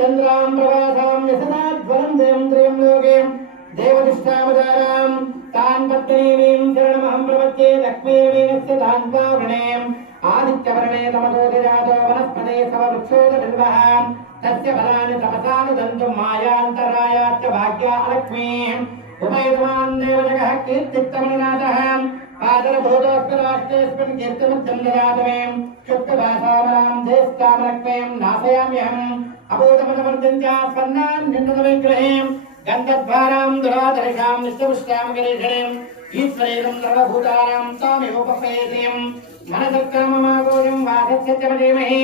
चंद्रां प्रवासां यशनाज्वलं देवं त्रयं लोके देवतिष्ठावतारां तान् पद्मनीवीं शरणमहं प्रपद्ये लक्ष्मीर्वीणस्य तान्तावृणे आदित्यवर्णे तमसोऽधिजातो वनस्पते सववृक्षोदबिल्वः तस्य फलानि तपसानुदन्तुं मायान्तरायाच्च भाग्या अलक्ष्मीः उभयतमान् देवजगः कीर्तित्तमनुनाथः आदरभूतोऽस्मिन् कीर्तिमुच्चं ददातु मे शुद्धभाषामलां देशकामलक्ष्मीं नाशयाम्यहम् अभूतमतमर्जन्त्या स्वर्णान् निन्दनविग्रहीं गन्धद्वारां दुरादर्शां निष्ठपुष्टां गिरीषणीम् ईश्वरेणं सर्वभूतानां तामेवोपपेयसीं मनसक्काममागोजं वासस्य च मधीमहि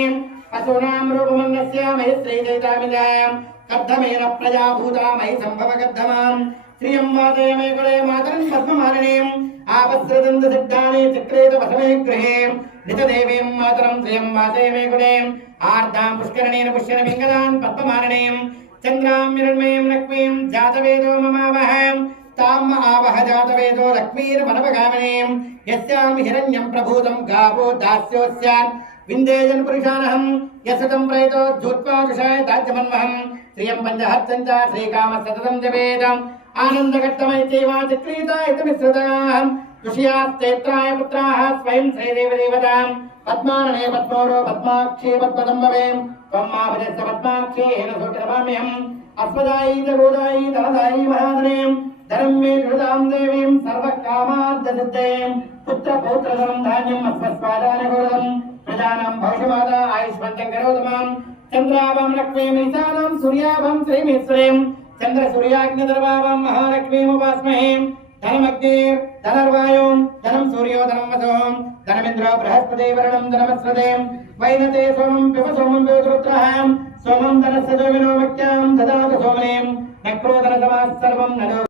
पशूनां रूपमन्यस्य मयि श्रीदैतामिदां कर्धमेन प्रजाभूता मयि सम्भवकर्धमां श्रियं वादयमे कुले मातरं पद्ममालिनीम् आपस्रदन्तसिद्धानि चक्रेत वसमे गृहे नितदेवीं मातरं श्रियं वादयमे कुले आर्द्रां पुष्करणेन पुष्यनपिङ्गलान् पद्ममालिनीं चन्द्रां हिरण्मयीं लक्ष्मीं जातवेदो ममावह ताम् आवह जातवेदो लक्ष्मीर्मनवगामिनीं यस्यां हिरण्यं प्रभूतं गावो दास्योऽस्यान् विन्देयन् पुरुषानहं यशतं प्रयतो ज्योत्पादुषाय दाज्यमन्वहं श्रियं पञ्चहस्तं च श्रीकामः सततं जपेदम् आनन्दघट्टमैत्यैवा चक्रीता इति विश्रुताः तुष्यास्तेत्राय पुत्राः स्वयं श्रीदेवदेवतां पद्मानने पद्मोरो पद्माक्षी पद्मदम्बवे त्वं माभजस्य पद्माक्षी हेन सूत्रमाम्यहम् अस्मदायी च गोदायी धनदायी महाधनीं धनं मे कृतां देवीं सर्वकामार्थसिद्धये पुत्रपौत्रधनं धान्यम् अस्मत्स्वादानगौरवम् प्रजानां भविष्यवादा आयुष्मन्तं करोतु मां चन्द्राभां लक्ष्मीं ईशानां सूर्याभां श्रीमीश्वरीं चंद्र सूर्याग्निदर्भावां महालक्ष्मीमुपास्महे धनमग्निर् धनर्वायुं धनं सूर्यो धनं वसुः धनमिन्द्रो बृहस्पति वरुणं धनमस्वते वैनते सोमं पिब सोमं पिबरुद्रः सोमं धनस्य जोगिनो मक्यां ददातु सोमनीं नक्रोधनसमाः सर्वं नरो